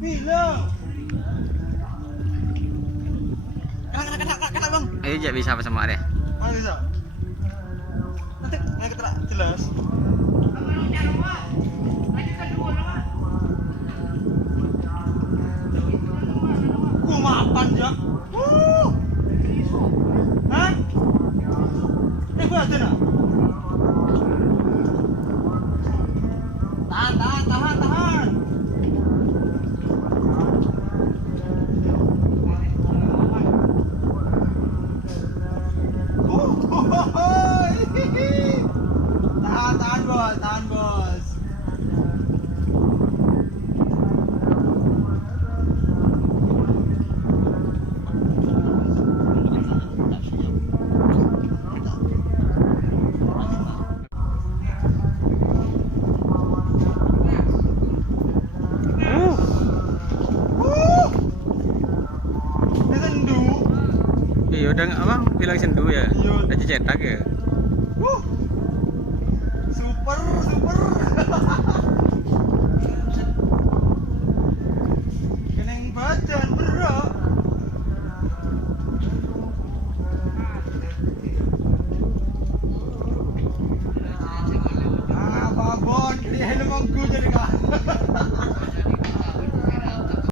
Bilang. Kena bang. Ayo jak bisa apa sama dia? Mana bisa? Nanti nggak keterak jelas. Gua mapan ya. Hah? Gua ada nak. Tahan. Tahan bos. Ini sendu. Iya udah nggak bang bilang sendu ya. Iya. Udah cetak ya. Super.